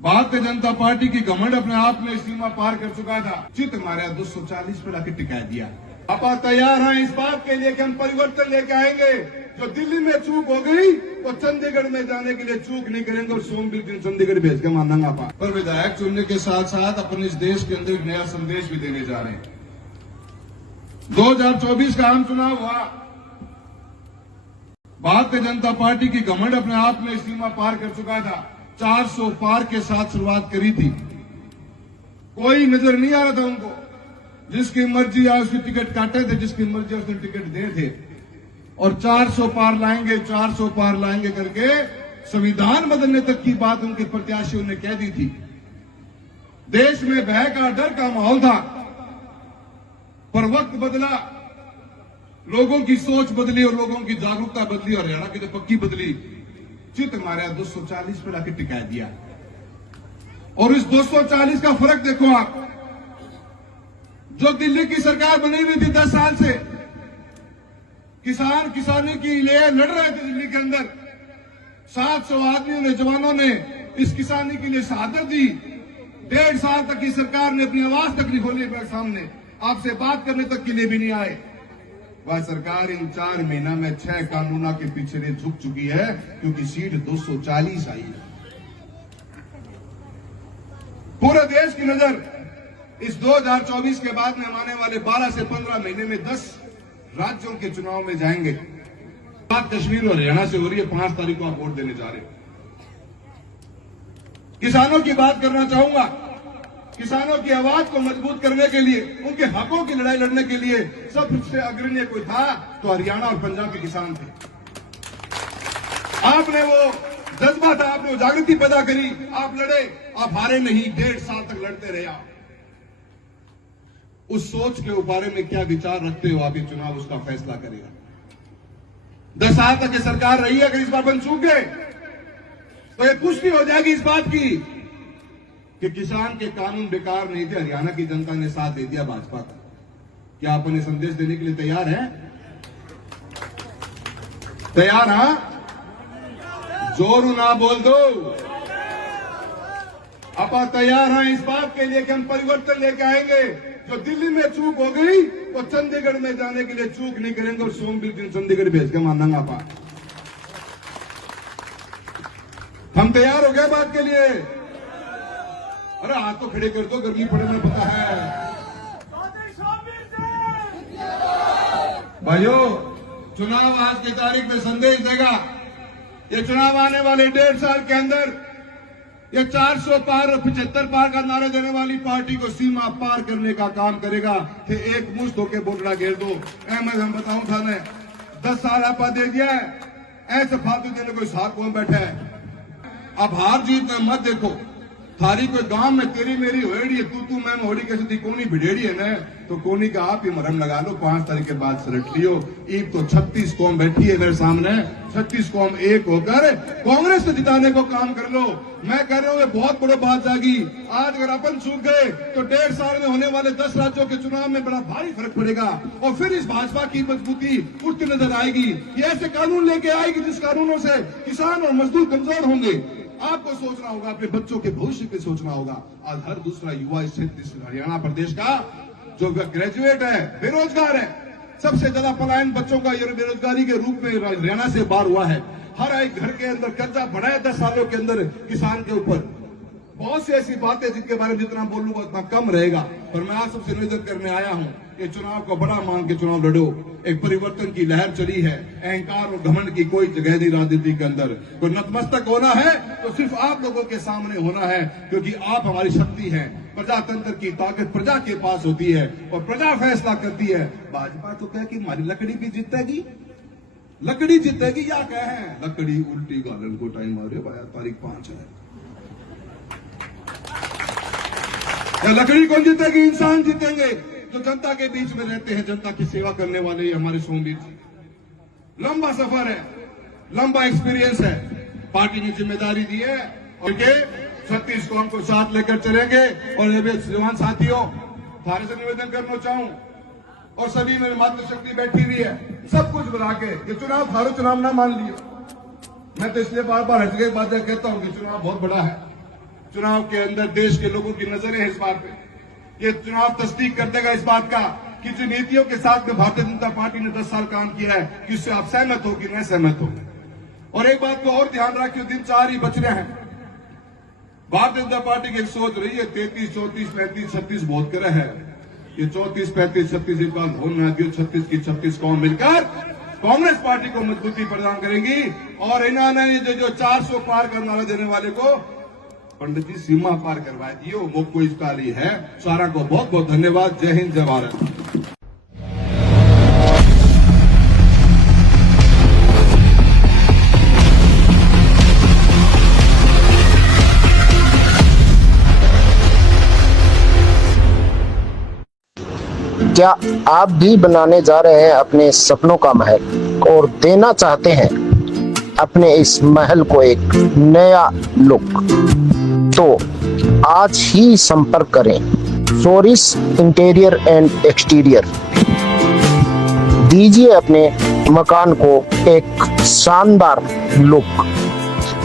Bharatiya Janata party की घमंड अपने आप में सीमा पार कर चुका था। चित मारा 240 पे लाके टिका दिया। आप तैयार हैं इस बात के लिए कि हम परिवर्तन लेके आएंगे। जो दिल्ली में चूक हो गई वो चंडीगढ़ में जाने के लिए चूक नहीं करेंगे और सोमवीर दिन चंडीगढ़ भेज के मानना पा। पर विधायक चुनने के साथ साथ अपने इस देश के अंदर एक नया संदेश भी देने जा रहे हैं। 2024 का आम चुनाव हुआ। भारतीय जनता पार्टी की घमंड अपने आप में सीमा पार कर चुका था। 400 पार के साथ शुरुआत करी थी। कोई नजर नहीं आ रहा था उनको। जिसकी मर्जी आए उसकी टिकट काटे थे, जिसकी मर्जी उसने टिकट दे थे। और 400 पार लाएंगे, 400 पार लाएंगे करके संविधान बदलने तक की बात उनके प्रत्याशियों ने कह दी थी। देश में भय का, डर का माहौल था। पर वक्त बदला, लोगों की सोच बदली और लोगों की जागरूकता बदली। और हरियाणा की तो पक्की बदली। चित मारा 240 पे लाके टिका दिया। और इस 240 का फर्क देखो आप। जो दिल्ली की सरकार बनी हुई थी 10 साल से, किसान किसानी के लिए लड़ रहे थे दिल्ली के अंदर। 700 आदमियों ने, जवानों ने इस किसानी के लिए शहादत दी। 1.5 साल तक की सरकार ने अपनी आवाज तक नहीं खोली सामने। आपसे बात करने तक के लिए भी नहीं आए। वह सरकार इन 4 महीना में 6 कानूनों के पीछे झुक चुकी है, क्योंकि सीट 240 आई है। पूरे देश की नजर इस 2024 के बाद में आने वाले 12 से 15 महीने में 10 राज्यों के चुनाव में जाएंगे। बात कश्मीर और हरियाणा से हो रही है। 5 तारीख को आप वोट देने जा रहे हैं। किसानों की बात करना चाहूंगा। किसानों की आवाज को मजबूत करने के लिए, उनके हकों की लड़ाई लड़ने के लिए सबसे अग्रणी कोई था तो हरियाणा और पंजाब के किसान थे। आपने वो जज्बा था, आपने वो जागृति पैदा करी, आप लड़े, आप हारे नहीं। 1.5 साल तक लड़ते रहे आप। उस सोच के बारे में क्या विचार रखते हो आप? ये चुनाव उसका फैसला करेगा। 10 साल तक ये सरकार रही है। अगर इस बार बन चूक गए तो ये पुष्टि हो जाएगी इस बात की कि किसान के कानून बेकार नहीं थे। हरियाणा की जनता ने साथ दे दिया भाजपा का। क्या आप उन्हें संदेश देने के लिए तैयार हैं? तैयार? हां, जोर ना बोल दो। आप तैयार हैं इस बात के लिए कि हम परिवर्तन लेके आएंगे। जो दिल्ली में चूक हो गई वो चंडीगढ़ में जाने के लिए चूक नहीं करेंगे और सोमवीर दिन चंडीगढ़ भेज के मानना पा। हम तैयार हो गए बात के लिए। अरे हाथ तो खड़े कर दो, गर्मी पड़ने पता है। भाइयों, चुनाव आज की तारीख में संदेश देगा। ये चुनाव आने वाले 1.5 साल के अंदर ये 400 पार और 75 पार का नारा देने वाली पार्टी को सीमा पार करने का काम करेगा कि एक मुश्त होकर बोलना घेर दो। अहमद, हम बताऊं था ने 10 साल आपा दे दिया है। ऐसे फालतू देने कोई साथ कौन बैठा है? अब हार जीत में मत देखो। थारी कोई गांव में तेरी मेरी होड़ी है, तू मैं होड़ी कैसे कोनी भिड़ेड़ी है ना, तो कोनी का आप ही मरहम लगा लो। 5 तारीख के बाद सलट लियो। ईद तो 36 कौम बैठी है मेरे सामने। 36 कौम एक होकर कांग्रेस को जिताने को काम कर लो। मैं कह रहा हूं, बहुत बड़ी बात जागी। आज अगर अपन चूक गए तो 1.5 साल में होने वाले 10 राज्यों के चुनाव में बड़ा भारी फर्क पड़ेगा। और फिर इस भाजपा की मजबूती उठती नजर आएगी। ये ऐसे कानून लेके आएगी जिस कानूनों से किसान और मजदूर कमजोर होंगे। आपको सोचना होगा, अपने बच्चों के भविष्य पे सोचना होगा। आज हर दूसरा युवा इस हरियाणा प्रदेश का जो ग्रेजुएट है, बेरोजगार है। सबसे ज्यादा पलायन बच्चों का बेरोजगारी के रूप में हरियाणा से बाहर हुआ है। हर एक घर के अंदर कर्जा बढ़ा है 10 सालों के अंदर किसान के ऊपर। बहुत सी ऐसी बातें जिनके बारे में जितना बोलूंगा उतना कम रहेगा। पर मैं आप सबसे निवेदन करने आया हूं, ये चुनाव को बड़ा मान के चुनाव लड़ो। एक परिवर्तन की लहर चली है। अहंकार और घमंड की कोई जगह नहीं राजनीति के अंदर। तो नतमस्तक होना है तो सिर्फ आप लोगों के सामने होना है, क्योंकि आप हमारी शक्ति है। प्रजातंत्र की ताकत प्रजा के पास होती है और प्रजा फैसला करती है। भाजपा तो कह कि हमारी लकड़ी भी जीतेगी, लकड़ी जीतेगी या क्या है? लकड़ी उल्टी गालन को टाइम आ रहे भाई, तारीख 5 है। लकड़ी कौन जीतेगी? इंसान जीतेंगे जो जनता के बीच में रहते हैं, जनता की सेवा करने वाले हमारे सोमवीर जी। लंबा सफर है, लंबा एक्सपीरियंस है। पार्टी ने जिम्मेदारी दी है और 36 कौम को साथ लेकर चलेंगे। और ये जवान साथियों, थारे से निवेदन करना चाहूं और सभी में मातृशक्ति बैठी हुई है, सब कुछ बुला के ये चुनाव थारो चुनाव ना मान लियो। मैं तो इसलिए बार बार हट के बातें कहता हूं कि चुनाव बहुत बड़ा है। चुनाव के अंदर देश के लोगों की नजरें हैं इस बात पे। ये चुनाव तस्दीक कर देगा इस बात का कि जिन नीतियों के साथ में भारतीय जनता पार्टी ने 10 साल काम किया है कि उससे आप सहमत हो कि नहीं सहमत हो। और एक बात को और ध्यान रखिए, दिन 4 ही बच रहे हैं। भारतीय जनता पार्टी की एक सोच रही है 33, 34, 35, 36 बहुत करे है। ये 34, 35, 36 इस बार भूल ना दियो, 36 की 36 कौन मिलकर कांग्रेस पार्टी को मजबूती प्रदान करेंगी। और इन्होंने जो 400 पार का नारा देने वाले को पंडित जी सीमा पार करवाए दिए, वो मुख को इसका लिए है। सारा को बहुत बहुत धन्यवाद। जय हिंद, जय भारत। क्या आप भी बनाने जा रहे हैं अपने सपनों का महल और देना चाहते हैं अपने इस महल को एक नया लुक? तो आज ही संपर्क करें सोरिस इंटीरियर एंड एक्सटीरियर। दीजिए अपने मकान को एक शानदार लुक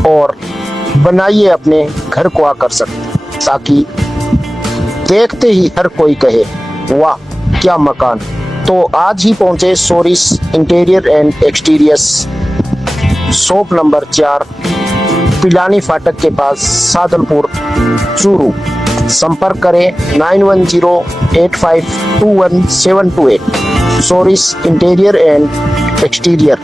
और बनाइए अपने घर को आकर्षक, ताकि देखते ही हर कोई कहे वाह क्या मकान। तो आज ही पहुंचे Soris interior and exteriors, shop number 4, Pilani फाटक के पास, सादलपुर, चूरू। संपर्क करें 9108521728। Soris interior and exterior.